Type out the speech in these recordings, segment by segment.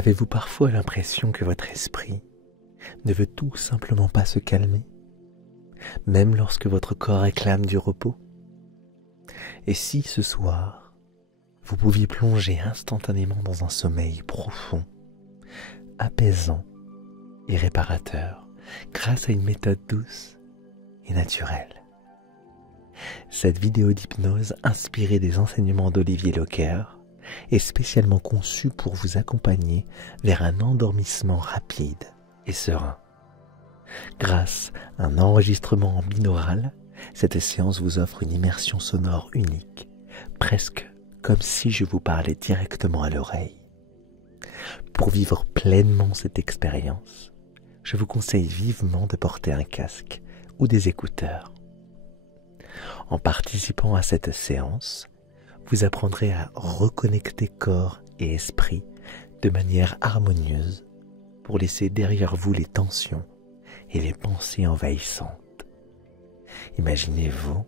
Avez-vous parfois l'impression que votre esprit ne veut tout simplement pas se calmer, même lorsque votre corps réclame du repos? Et si ce soir, vous pouviez plonger instantanément dans un sommeil profond, apaisant et réparateur, grâce à une méthode douce et naturelle? Cette vidéo d'hypnose inspirée des enseignements d'Olivier Locker est spécialement conçue pour vous accompagner vers un endormissement rapide et serein. Grâce à un enregistrement en binaural, cette séance vous offre une immersion sonore unique, presque comme si je vous parlais directement à l'oreille. Pour vivre pleinement cette expérience, je vous conseille vivement de porter un casque ou des écouteurs. En participant à cette séance, vous apprendrez à reconnecter corps et esprit de manière harmonieuse pour laisser derrière vous les tensions et les pensées envahissantes. Imaginez-vous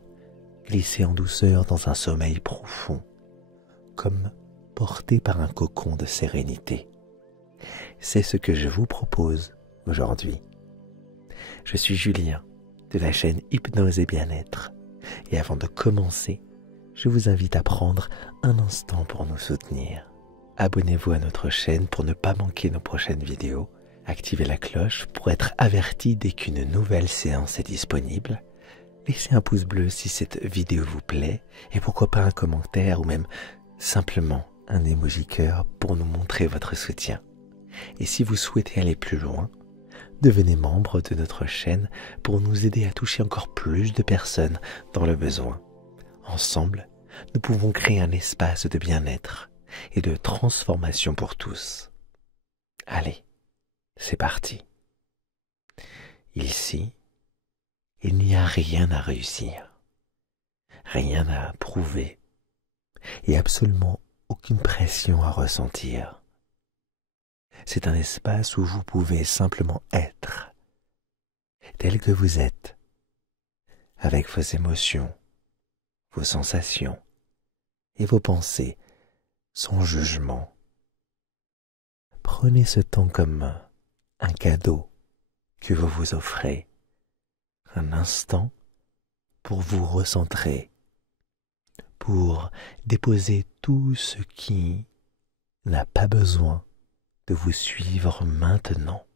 glisser en douceur dans un sommeil profond, comme porté par un cocon de sérénité. C'est ce que je vous propose aujourd'hui. Je suis Julien de la chaîne Hypnose et Bien-être, et avant de commencer, je vous invite à prendre un instant pour nous soutenir. Abonnez-vous à notre chaîne pour ne pas manquer nos prochaines vidéos. Activez la cloche pour être averti dès qu'une nouvelle séance est disponible. Laissez un pouce bleu si cette vidéo vous plaît et pourquoi pas un commentaire ou même simplement un emoji cœur pour nous montrer votre soutien. Et si vous souhaitez aller plus loin, devenez membre de notre chaîne pour nous aider à toucher encore plus de personnes dans le besoin. Ensemble, nous pouvons créer un espace de bien-être et de transformation pour tous. Allez, c'est parti. Ici, il n'y a rien à réussir, rien à prouver et absolument aucune pression à ressentir. C'est un espace où vous pouvez simplement être, tel que vous êtes, avec vos émotions, vos sensations et vos pensées, sans jugement. Prenez ce temps comme un cadeau que vous vous offrez, un instant pour vous recentrer, pour déposer tout ce qui n'a pas besoin de vous suivre maintenant.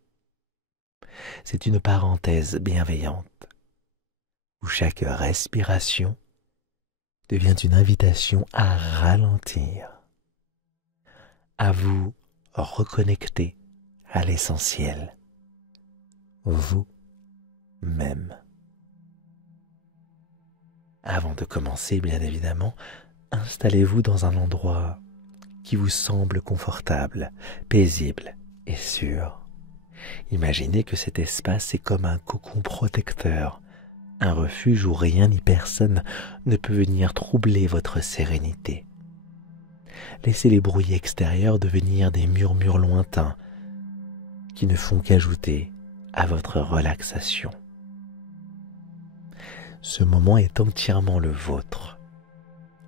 C'est une parenthèse bienveillante où chaque respiration devient une invitation à ralentir, à vous reconnecter à l'essentiel, vous-même. Avant de commencer, bien évidemment, installez-vous dans un endroit qui vous semble confortable, paisible et sûr. Imaginez que cet espace est comme un cocon protecteur, un refuge où rien ni personne ne peut venir troubler votre sérénité. Laissez les bruits extérieurs devenir des murmures lointains qui ne font qu'ajouter à votre relaxation. Ce moment est entièrement le vôtre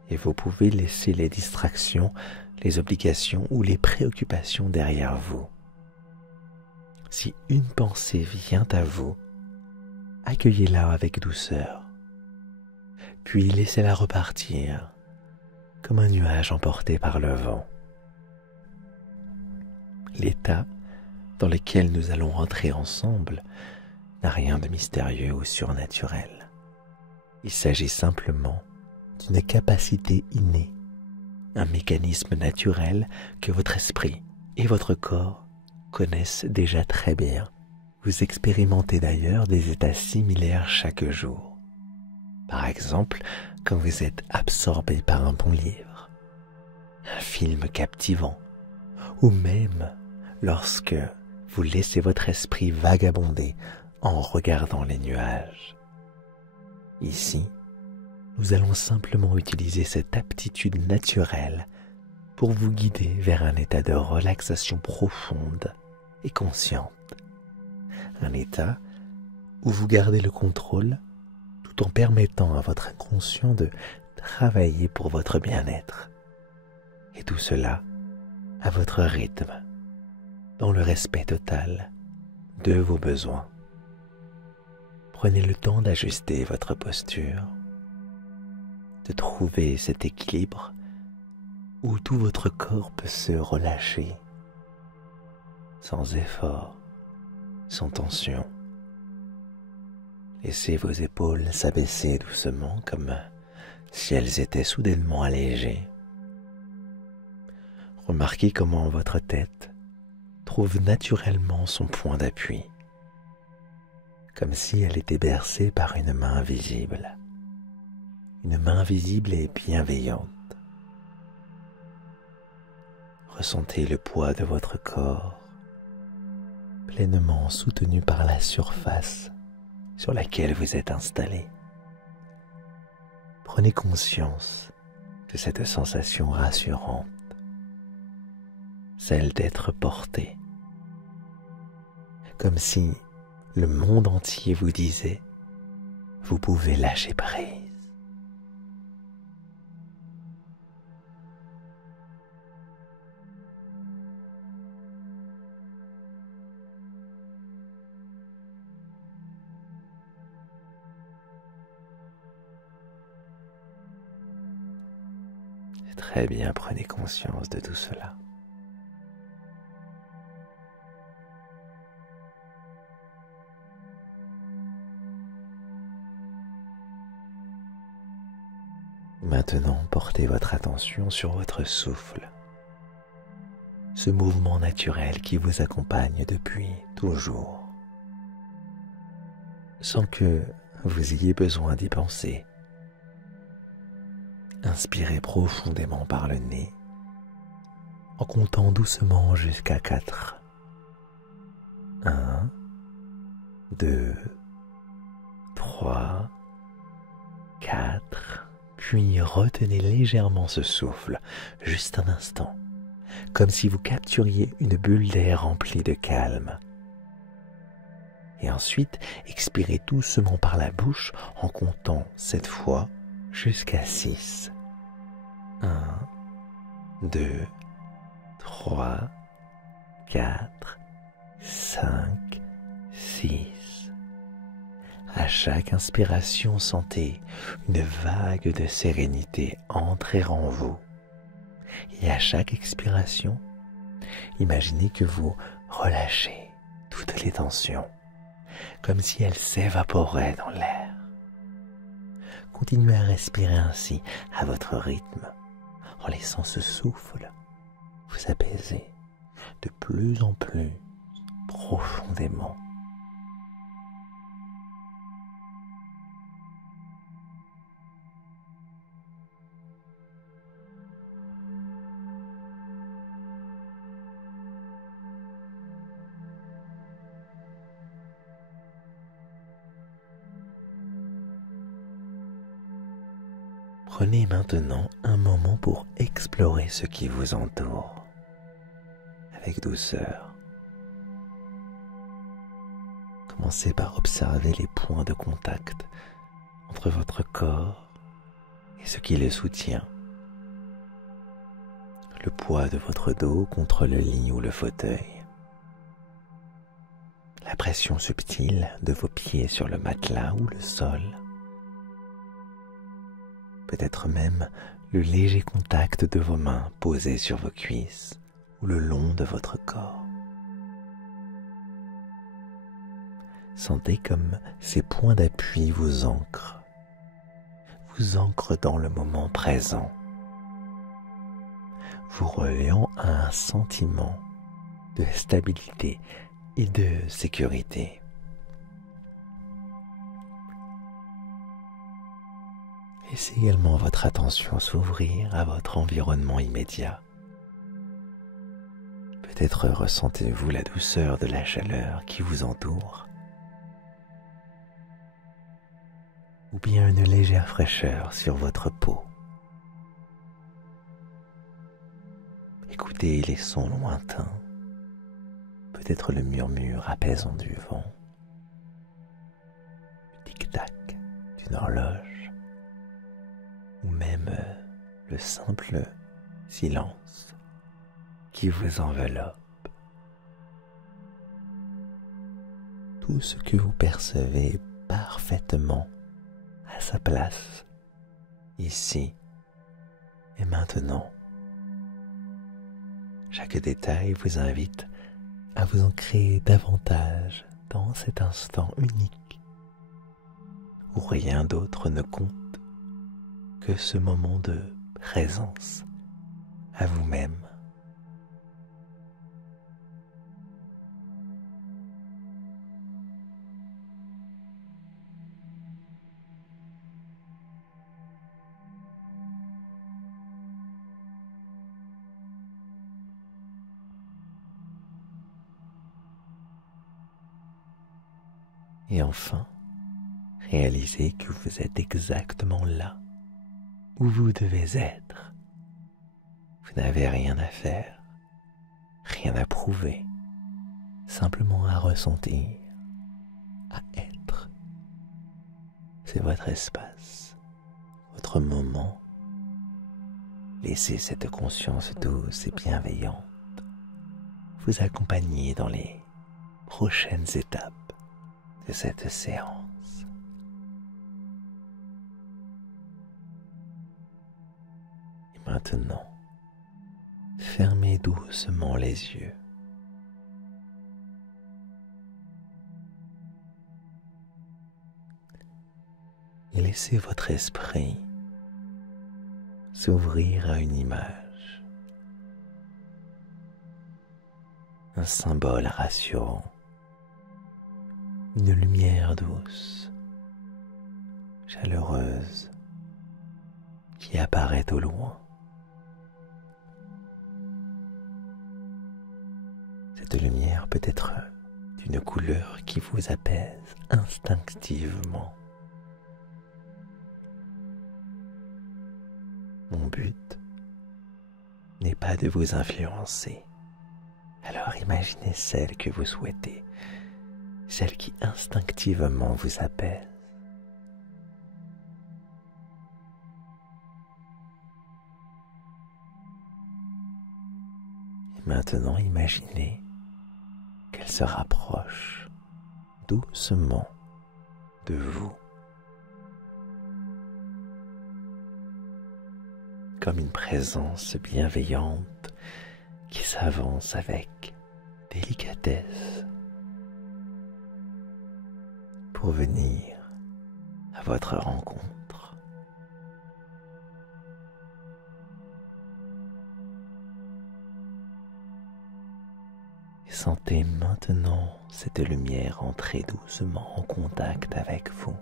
et vous pouvez laisser les distractions, les obligations ou les préoccupations derrière vous. Si une pensée vient à vous, accueillez-la avec douceur, puis laissez-la repartir comme un nuage emporté par le vent. L'état dans lequel nous allons rentrer ensemble n'a rien de mystérieux ou surnaturel. Il s'agit simplement d'une capacité innée, un mécanisme naturel que votre esprit et votre corps connaissent déjà très bien. Vous expérimentez d'ailleurs des états similaires chaque jour. Par exemple, quand vous êtes absorbé par un bon livre, un film captivant, ou même lorsque vous laissez votre esprit vagabonder en regardant les nuages. Ici, nous allons simplement utiliser cette aptitude naturelle pour vous guider vers un état de relaxation profonde et consciente. Un état où vous gardez le contrôle tout en permettant à votre inconscient de travailler pour votre bien-être. Et tout cela à votre rythme, dans le respect total de vos besoins. Prenez le temps d'ajuster votre posture, de trouver cet équilibre où tout votre corps peut se relâcher, sans effort, sans tension. Laissez vos épaules s'abaisser doucement comme si elles étaient soudainement allégées. Remarquez comment votre tête trouve naturellement son point d'appui, comme si elle était bercée par une main invisible et bienveillante. Ressentez le poids de votre corps, pleinement soutenu par la surface sur laquelle vous êtes installé. Prenez conscience de cette sensation rassurante, celle d'être porté, comme si le monde entier vous disait « Vous pouvez lâcher prise ». Très bien, prenez conscience de tout cela. Maintenant, portez votre attention sur votre souffle, ce mouvement naturel qui vous accompagne depuis toujours, sans que vous ayez besoin d'y penser. Inspirez profondément par le nez, en comptant doucement jusqu'à 4. 1, 2, 3, 4. Puis retenez légèrement ce souffle, juste un instant, comme si vous capturiez une bulle d'air remplie de calme. Et ensuite, expirez doucement par la bouche en comptant cette fois jusqu'à 6. 1, 2, 3, 4, 5, 6. À chaque inspiration, sentez une vague de sérénité entrer en vous. Et à chaque expiration, imaginez que vous relâchez toutes les tensions, comme si elles s'évaporaient dans l'air. Continuez à respirer ainsi, à votre rythme, en laissant ce souffle vous apaiser de plus en plus profondément. Prenez maintenant un moment pour explorer ce qui vous entoure, avec douceur. Commencez par observer les points de contact entre votre corps et ce qui le soutient. Le poids de votre dos contre le lit ou le fauteuil. La pression subtile de vos pieds sur le matelas ou le sol. Peut-être même le léger contact de vos mains posées sur vos cuisses ou le long de votre corps. Sentez comme ces points d'appui vous ancrent dans le moment présent, vous reliant à un sentiment de stabilité et de sécurité. Laissez également votre attention s'ouvrir à votre environnement immédiat. Peut-être ressentez-vous la douceur de la chaleur qui vous entoure, ou bien une légère fraîcheur sur votre peau. Écoutez les sons lointains, peut-être le murmure apaisant du vent, le tic-tac d'une horloge, ou même le simple silence qui vous enveloppe. tout ce que vous percevez est parfaitement à sa place, ici et maintenant. Chaque détail vous invite à vous ancrer davantage dans cet instant unique où rien d'autre ne compte que ce moment de présence à vous-même. Et enfin, réalisez que vous êtes exactement là où vous devez être. Vous n'avez rien à faire, rien à prouver, simplement à ressentir, à être. C'est votre espace, votre moment. Laissez cette conscience douce et bienveillante vous accompagner dans les prochaines étapes de cette séance. Et maintenant, fermez doucement les yeux. Et laissez votre esprit s'ouvrir à une image, un symbole rassurant, une lumière douce, chaleureuse, qui apparaît au loin. Cette lumière peut être d'une couleur qui vous apaise instinctivement. Mon but n'est pas de vous influencer, alors imaginez celle que vous souhaitez, celle qui instinctivement vous apaise. Et maintenant, imaginez qu'elle se rapproche doucement de vous, comme une présence bienveillante qui s'avance avec délicatesse pour venir à votre rencontre. Et sentez maintenant cette lumière entrer doucement en contact avec vous.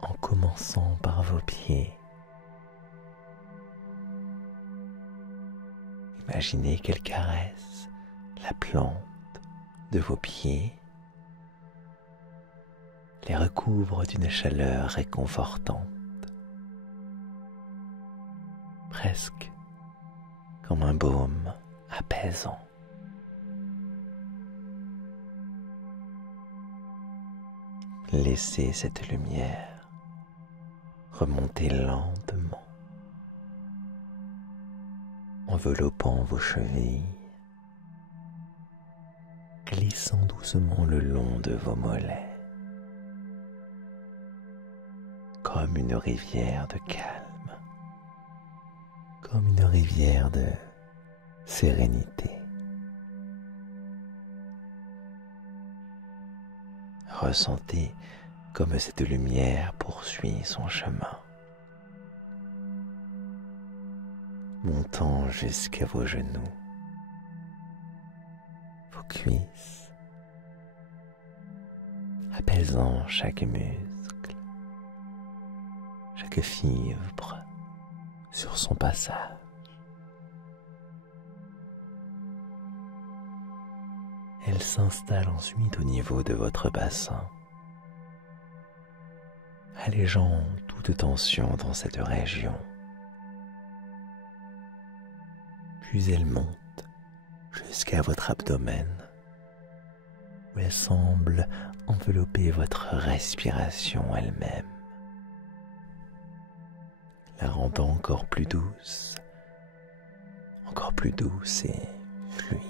En commençant par vos pieds. Imaginez qu'elle caresse la plante de vos pieds, les recouvre d'une chaleur réconfortante, presque comme un baume apaisant. Laissez cette lumière remonter lentement, enveloppant vos chevilles, glissant doucement le long de vos mollets, comme une rivière de calme, comme une rivière de sérénité. Ressentez comme cette lumière poursuit son chemin, montant jusqu'à vos genoux, vos cuisses, apaisant chaque muscle, chaque fibre sur son passage. Elle s'installe ensuite au niveau de votre bassin, allégeant toute tension dans cette région. Puis elle monte jusqu'à votre abdomen, où elle semble envelopper votre respiration elle-même, la rendant encore plus douce et fluide.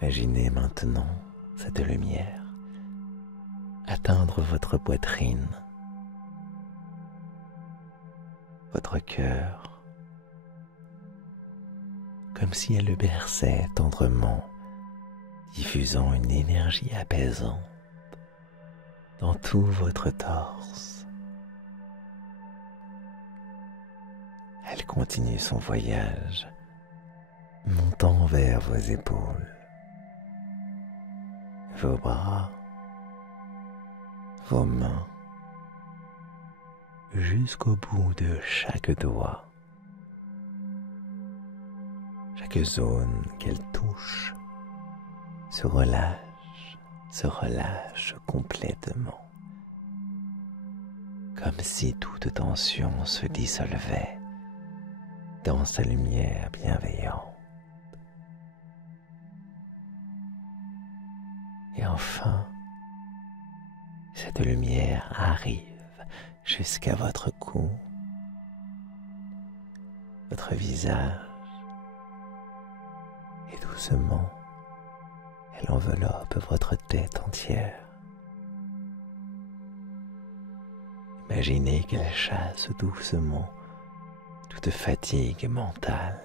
Imaginez maintenant cette lumière atteindre votre poitrine, votre cœur, comme si elle le berçait tendrement, diffusant une énergie apaisante dans tout votre torse. Elle continue son voyage, montant vers vos épaules, vos bras, vos mains, jusqu'au bout de chaque doigt. Chaque zone qu'elle touche se relâche complètement, comme si toute tension se dissolvait dans sa lumière bienveillante. Et enfin, cette lumière arrive jusqu'à votre cou, votre visage, et doucement, elle enveloppe votre tête entière. Imaginez qu'elle chasse doucement toute fatigue mentale,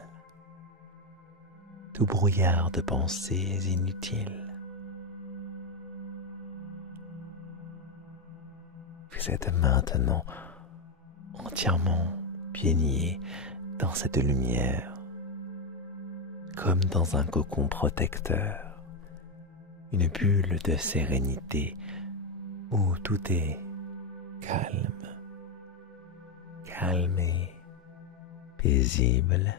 tout brouillard de pensées inutiles. Vous êtes maintenant entièrement baigné dans cette lumière, comme dans un cocon protecteur, une bulle de sérénité où tout est calme, calme et paisible,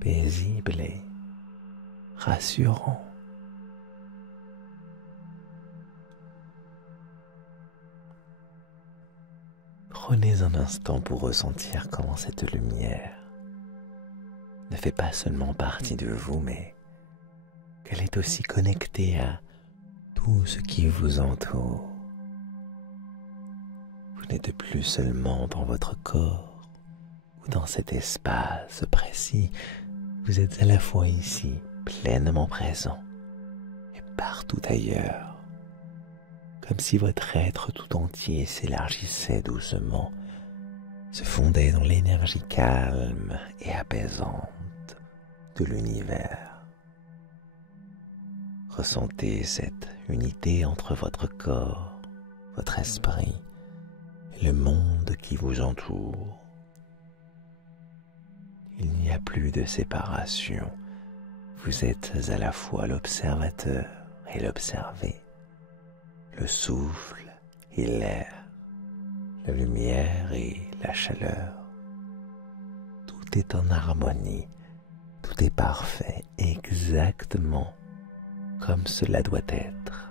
paisible et rassurant. Prenez un instant pour ressentir comment cette lumière ne fait pas seulement partie de vous, mais qu'elle est aussi connectée à tout ce qui vous entoure. Vous n'êtes plus seulement dans votre corps ou dans cet espace précis, vous êtes à la fois ici, pleinement présent, et partout ailleurs. Comme si votre être tout entier s'élargissait doucement, se fondait dans l'énergie calme et apaisante de l'univers. Ressentez cette unité entre votre corps, votre esprit et le monde qui vous entoure. Il n'y a plus de séparation. Vous êtes à la fois l'observateur et l'observé. Le souffle et l'air, la lumière et la chaleur. Tout est en harmonie, tout est parfait, exactement comme cela doit être.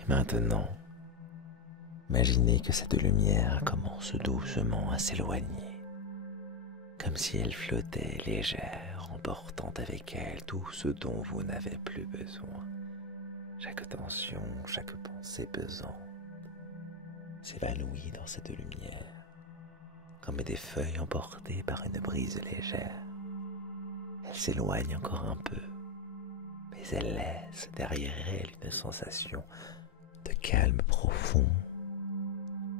Et maintenant, imaginez que cette lumière commence doucement à s'éloigner, comme si elle flottait légère, emportant avec elle tout ce dont vous n'avez plus besoin. Chaque tension, chaque pensée pesante s'évanouit dans cette lumière, comme des feuilles emportées par une brise légère. Elle s'éloigne encore un peu, mais elle laisse derrière elle une sensation de calme profond,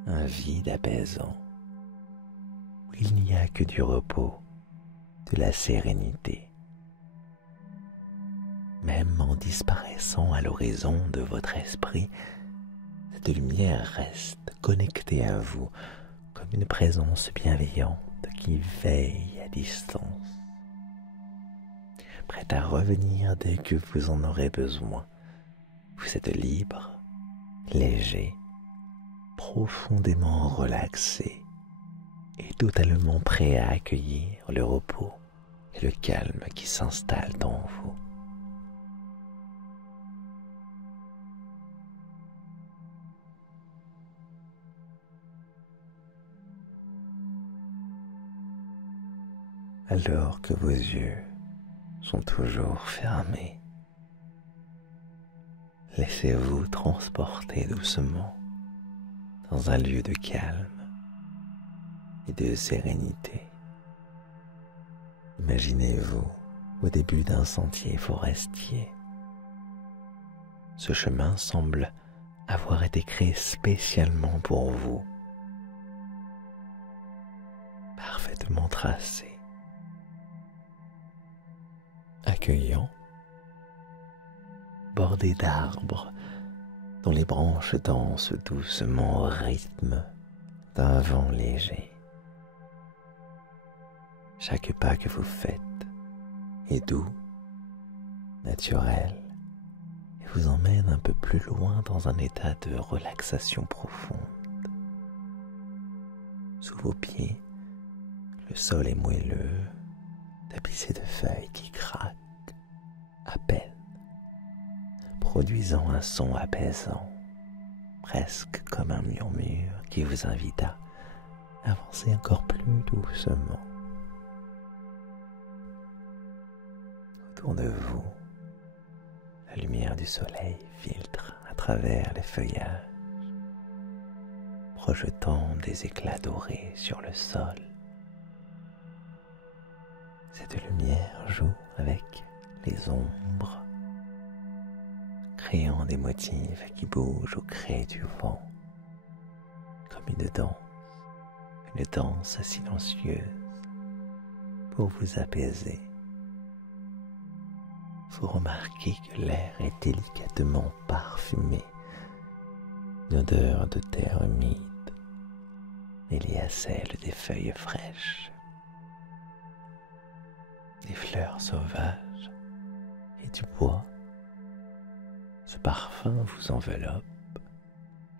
un vide apaisant, où il n'y a que du repos, de la sérénité. Même en disparaissant à l'horizon de votre esprit, cette lumière reste connectée à vous comme une présence bienveillante qui veille à distance, prête à revenir dès que vous en aurez besoin. Vous êtes libre, léger, profondément relaxé et totalement prêt à accueillir le repos et le calme qui s'installent en vous. Alors que vos yeux sont toujours fermés, Laissez-vous transporter doucement dans un lieu de calme et de sérénité. Imaginez-vous au début d'un sentier forestier. Ce chemin semble avoir été créé spécialement pour vous, parfaitement tracé, accueillant, bordé d'arbres dont les branches dansent doucement au rythme d'un vent léger. Chaque pas que vous faites est doux, naturel, et vous emmène un peu plus loin dans un état de relaxation profonde. Sous vos pieds, le sol est moelleux, tapissé de feuilles qui craquent à peine, produisant un son apaisant, presque comme un murmure qui vous invite à avancer encore plus doucement. Autour de vous, la lumière du soleil filtre à travers les feuillages, projetant des éclats dorés sur le sol. Cette lumière joue avec les ombres, créant des motifs qui bougent au gré du vent, comme une danse silencieuse pour vous apaiser. Vous remarquez que l'air est délicatement parfumé, une odeur de terre humide, mêlée à celle des feuilles fraîches, des fleurs sauvages et du bois. Ce parfum vous enveloppe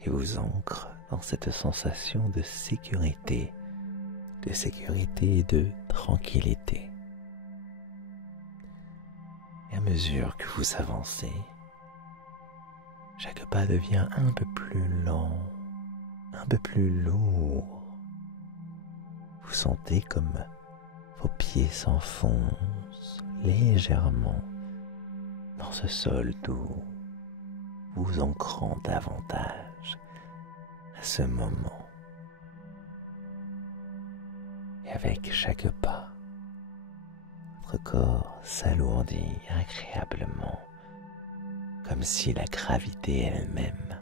et vous ancre dans cette sensation de sécurité et de tranquillité. Et à mesure que vous avancez, chaque pas devient un peu plus lent, un peu plus lourd. Vous sentez comme vos pieds s'enfoncent légèrement dans ce sol doux, vous ancrant davantage à ce moment. Et avec chaque pas, votre corps s'alourdit agréablement, comme si la gravité elle-même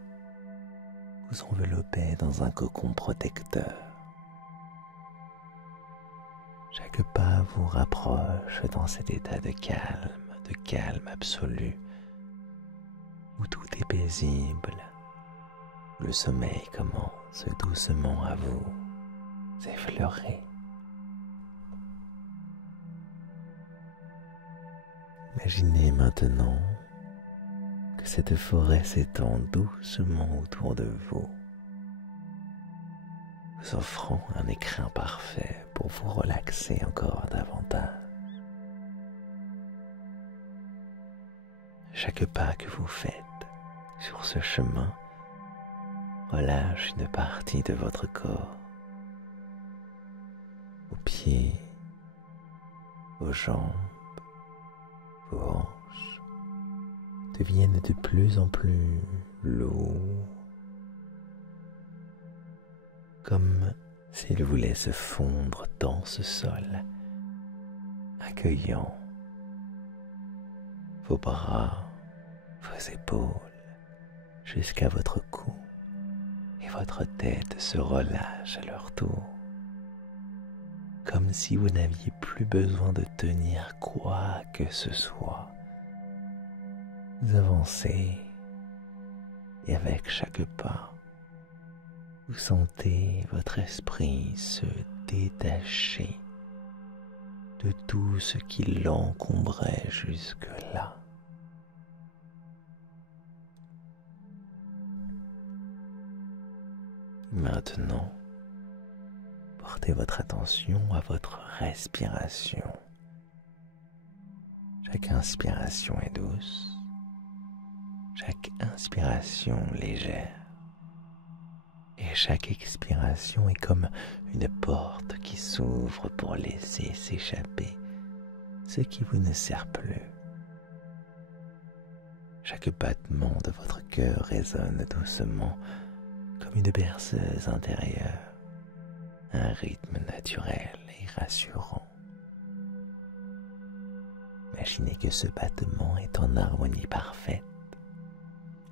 vous enveloppait dans un cocon protecteur. Chaque pas vous rapproche dans cet état de calme absolu, où tout est paisible, où le sommeil commence doucement à vous effleurer. Imaginez maintenant que cette forêt s'étend doucement autour de vous, vous offrant un écrin parfait pour vous relaxer encore davantage. Chaque pas que vous faites sur ce chemin relâche une partie de votre corps. Vos pieds, vos jambes, vos hanches deviennent de plus en plus lourds, comme s'ils voulaient se fondre dans ce sol, accueillant vos bras, vos épaules, jusqu'à votre cou, et votre tête se relâche à leur tour, comme si vous n'aviez plus besoin de tenir quoi que ce soit. Vous avancez, et avec chaque pas, vous sentez votre esprit se détacher de tout ce qui l'encombrait jusque-là. Maintenant, portez votre attention à votre respiration. Chaque inspiration est douce, chaque inspiration légère, et chaque expiration est comme une porte qui s'ouvre pour laisser s'échapper ce qui vous ne sert plus. Chaque battement de votre cœur résonne doucement comme une berceuse intérieure, un rythme naturel et rassurant. Imaginez que ce battement est en harmonie parfaite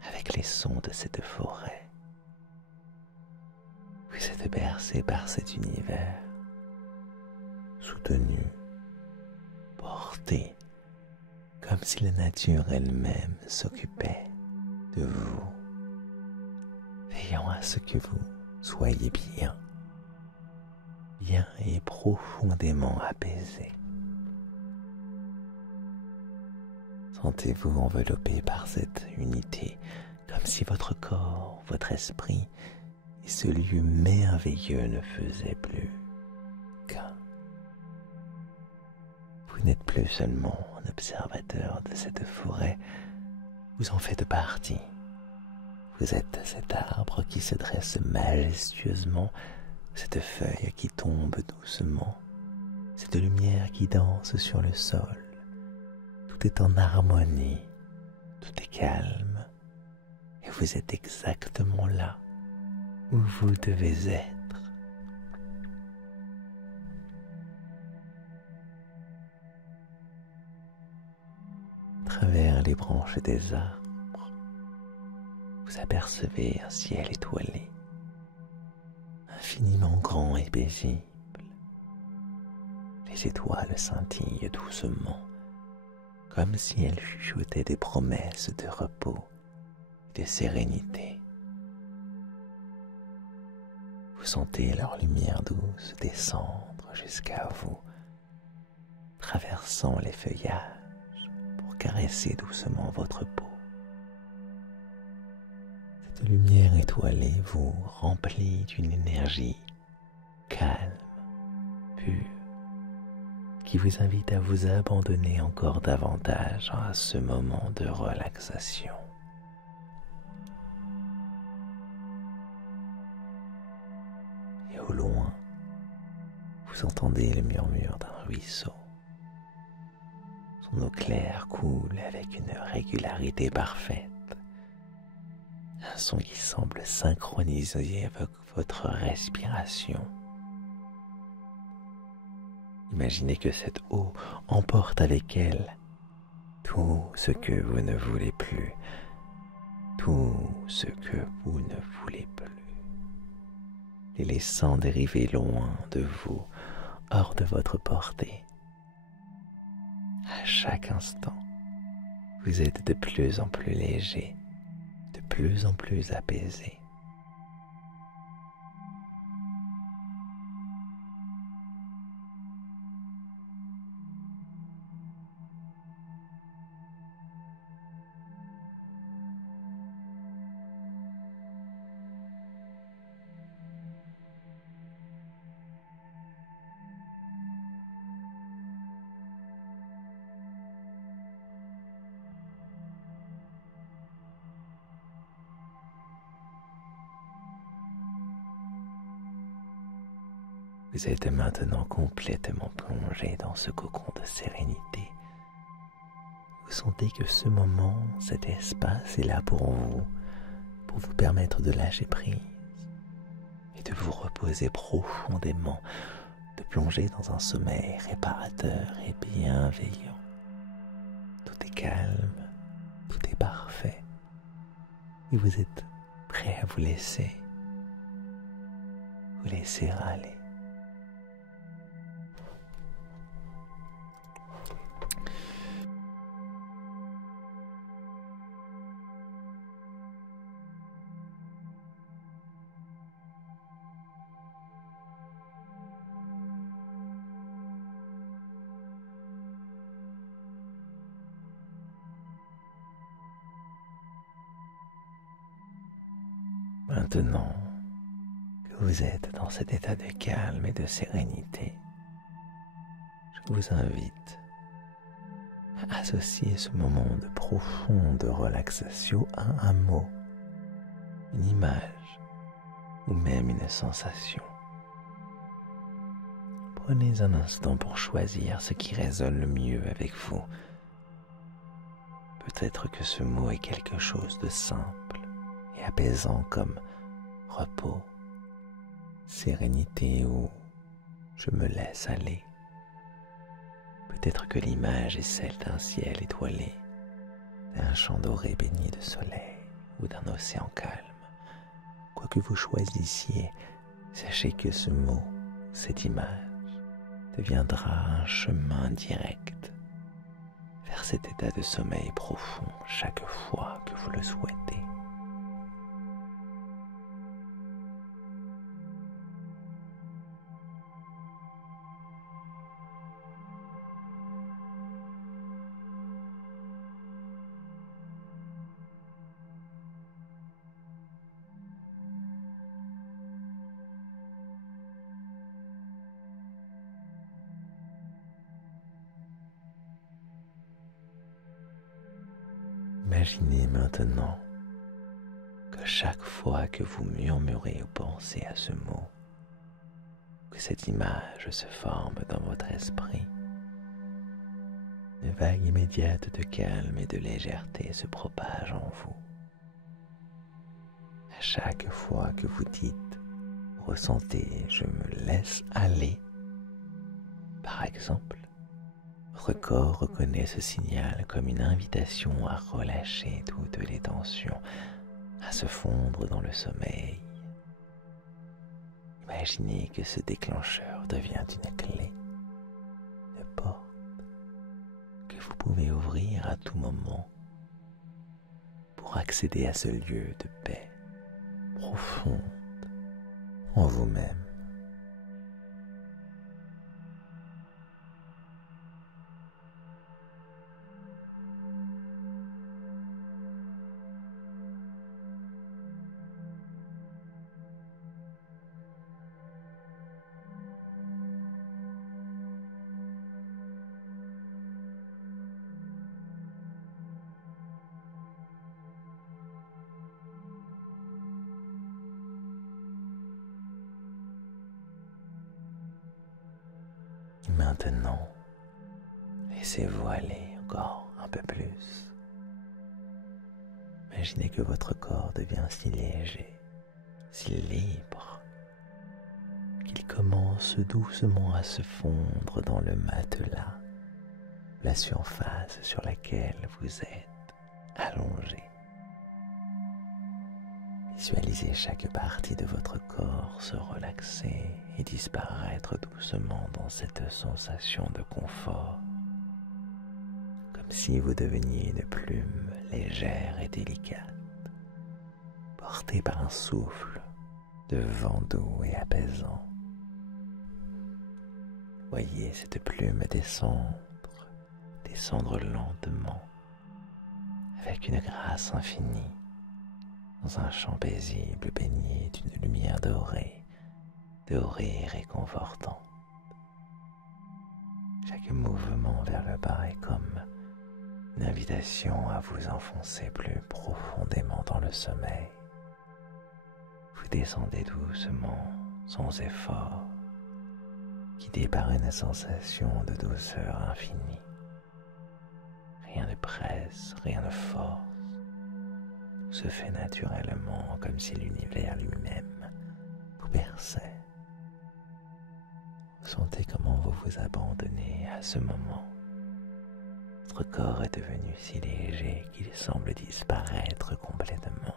avec les sons de cette forêt. Vous êtes bercé par cet univers, soutenu, porté, comme si la nature elle-même s'occupait de vous, veillant à ce que vous soyez bien et profondément apaisé. Sentez-vous enveloppé par cette unité, comme si votre corps, votre esprit et ce lieu merveilleux ne faisaient plus qu'un. Vous n'êtes plus seulement un observateur de cette forêt, vous en faites partie. Vous êtes cet arbre qui se dresse majestueusement, cette feuille qui tombe doucement, cette lumière qui danse sur le sol. Tout est en harmonie, tout est calme, et vous êtes exactement là où vous devez être. À travers les branches des arbres, vous apercevez un ciel étoilé, infiniment grand et paisible. Les étoiles scintillent doucement, comme si elles chuchotaient des promesses de repos et de sérénité. Vous sentez leur lumière douce descendre jusqu'à vous, traversant les feuillages pour caresser doucement votre peau. Cette lumière étoilée vous remplit d'une énergie calme, pure, qui vous invite à vous abandonner encore davantage à ce moment de relaxation. Et au loin, vous entendez le murmure d'un ruisseau. Son eau claire coule avec une régularité parfaite. Un son qui semble synchronisé avec votre respiration. Imaginez que cette eau emporte avec elle tout ce que vous ne voulez plus, tout ce que vous ne voulez plus, les laissant dériver loin de vous, hors de votre portée. À chaque instant, vous êtes de plus en plus léger, de plus en plus apaisé. Vous êtes maintenant complètement plongé dans ce cocon de sérénité. Vous sentez que ce moment, cet espace est là pour vous permettre de lâcher prise et de vous reposer profondément, de plonger dans un sommeil réparateur et bienveillant. Tout est calme, tout est parfait et vous êtes prêt à vous laisser aller. Maintenant que vous êtes dans cet état de calme et de sérénité, je vous invite à associer ce moment de profonde relaxation à un mot, une image ou même une sensation. Prenez un instant pour choisir ce qui résonne le mieux avec vous. Peut-être que ce mot est quelque chose de simple et apaisant comme repos, sérénité ou je me laisse aller. Peut-être que l'image est celle d'un ciel étoilé, d'un champ doré baigné de soleil ou d'un océan calme. Quoi que vous choisissiez, sachez que ce mot, cette image, deviendra un chemin direct vers cet état de sommeil profond chaque fois que vous le souhaitez. Imaginez maintenant que chaque fois que vous murmurez ou pensez à ce mot, que cette image se forme dans votre esprit, une vague immédiate de calme et de légèreté se propage en vous. À chaque fois que vous dites ou ressentez « je me laisse aller », par exemple, votre corps reconnaît ce signal comme une invitation à relâcher toutes les tensions, à se fondre dans le sommeil. Imaginez que ce déclencheur devient une clé, une porte que vous pouvez ouvrir à tout moment pour accéder à ce lieu de paix profonde en vous-même. Maintenant, laissez-vous aller encore un peu plus. Imaginez que votre corps devient si léger, si libre, qu'il commence doucement à se fondre dans le matelas, la surface sur laquelle vous êtes allongé. Visualisez chaque partie de votre corps se relaxer et disparaître doucement dans cette sensation de confort, comme si vous deveniez une plume légère et délicate, portée par un souffle de vent doux et apaisant. Voyez cette plume descendre lentement, avec une grâce infinie, dans un champ paisible baigné d'une lumière dorée et réconfortante. Chaque mouvement vers le bas est comme une invitation à vous enfoncer plus profondément dans le sommeil. Vous descendez doucement, sans effort, guidé par une sensation de douceur infinie. Rien ne presse, rien ne force. Tout se fait naturellement, comme si l'univers lui-même vous berçait. Vous sentez comment vous vous abandonnez à ce moment. Votre corps est devenu si léger qu'il semble disparaître complètement,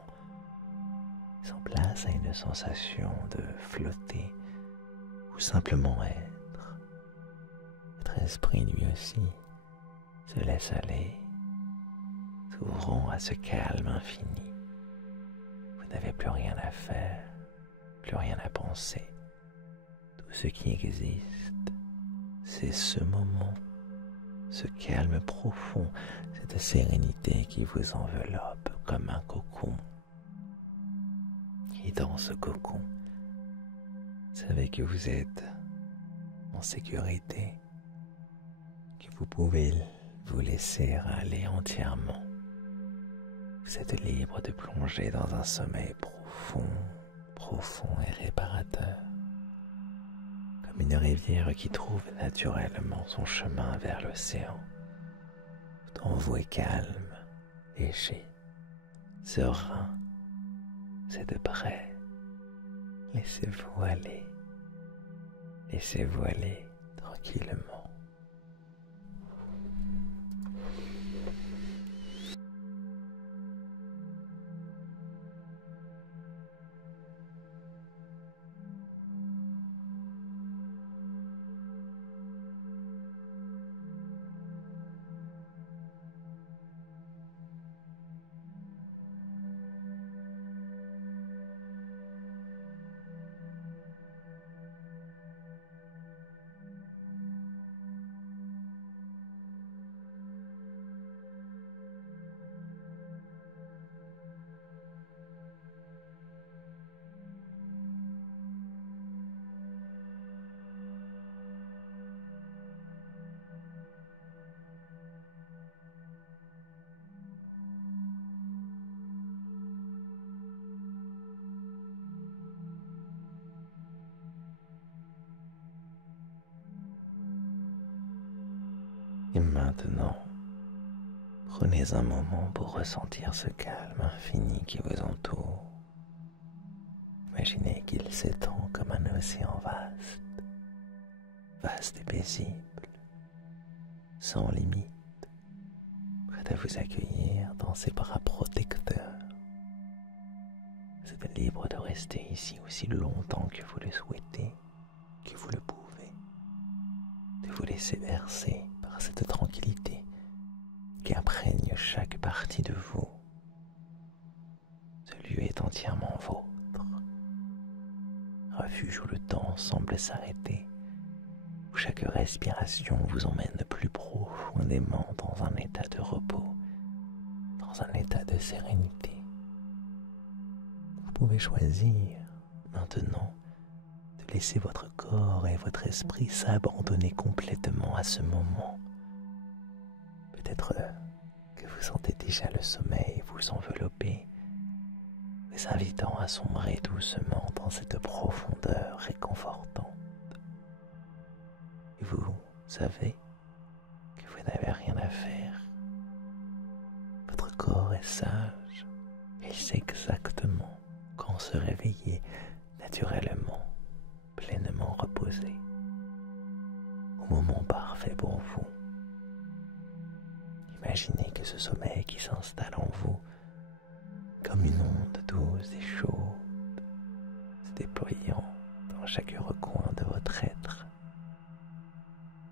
laissant place à une sensation de flotter ou simplement être. Votre esprit lui aussi se laisse aller, s'ouvrant à ce calme infini. Vous n'avez plus rien à faire, plus rien à penser. Tout ce qui existe, c'est ce moment, ce calme profond, cette sérénité qui vous enveloppe comme un cocon. Et dans ce cocon, vous savez que vous êtes en sécurité, que vous pouvez vous laisser aller entièrement. Vous êtes libre de plonger dans un sommeil profond et réparateur, comme une rivière qui trouve naturellement son chemin vers l'océan. Tout en vous est calme, léger, serein, c'est de près. Laissez-vous aller. Laissez-vous aller tranquillement. Et maintenant, prenez un moment pour ressentir ce calme infini qui vous entoure. Imaginez qu'il s'étend comme un océan vaste, vaste et paisible, sans limite, prêt à vous accueillir dans ses bras protecteurs. Vous êtes libre de rester ici aussi longtemps que vous le souhaitez, que vous le pouvez, de vous laisser bercer par cette tranquillité qui imprègne chaque partie de vous. Ce lieu est entièrement vôtre, refuge où le temps semble s'arrêter, où chaque respiration vous emmène plus profondément dans un état de repos, dans un état de sérénité. Vous pouvez choisir maintenant de laisser votre corps et votre esprit s'abandonner complètement à ce moment. Peut-être que vous sentez déjà le sommeil vous envelopper, vous invitant à sombrer doucement dans cette profondeur réconfortante. Et vous savez que vous n'avez rien à faire. Votre corps est sage, il sait exactement quand se réveiller naturellement, pleinement reposé, au moment parfait pour vous. Imaginez que ce sommeil qui s'installe en vous comme une onde douce et chaude, se déployant dans chaque recoin de votre être,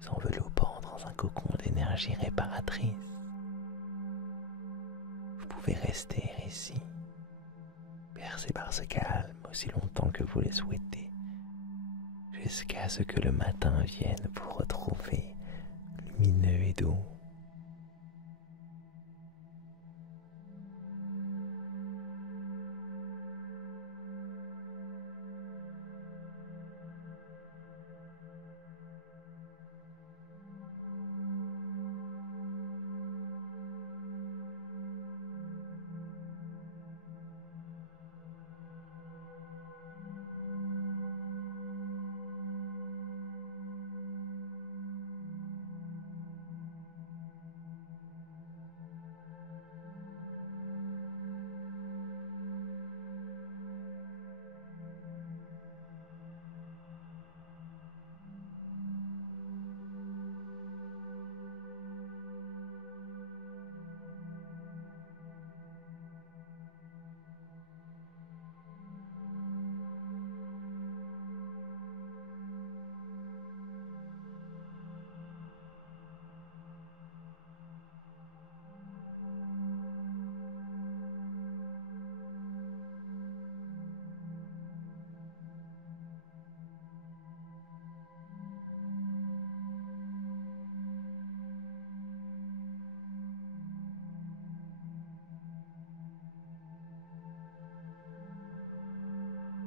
s'enveloppant dans un cocon d'énergie réparatrice. Vous pouvez rester ici, bercé par ce calme aussi longtemps que vous le souhaitez, jusqu'à ce que le matin vienne vous retrouver lumineux et doux.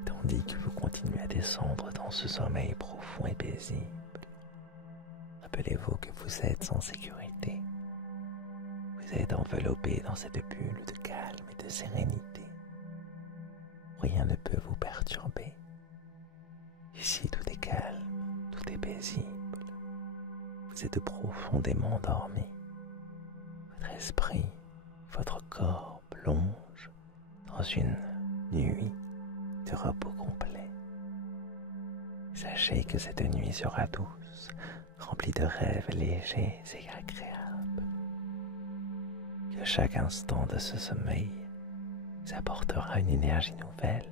Tandis que vous continuez à descendre dans ce sommeil profond et paisible, rappelez-vous que vous êtes en sécurité. Vous êtes enveloppé dans cette bulle de calme et de sérénité. Rien ne peut vous perturber. Ici, tout est calme, tout est paisible. Vous êtes profondément endormi. Votre esprit votre corps plonge dans une nuit de repos complet. Sachez que cette nuit sera douce, remplie de rêves légers et agréables. Que chaque instant de ce sommeil vous apportera une énergie nouvelle,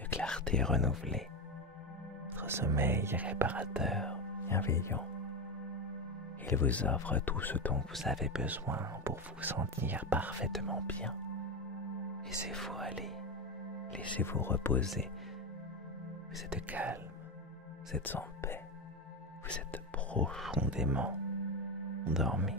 une clarté renouvelée. Votre sommeil est réparateur, bienveillant. Il vous offre tout ce dont vous avez besoin pour vous sentir parfaitement bien. Laissez-vous aller, laissez-vous reposer. Vous êtes calme, vous êtes en paix, vous êtes profondément endormi.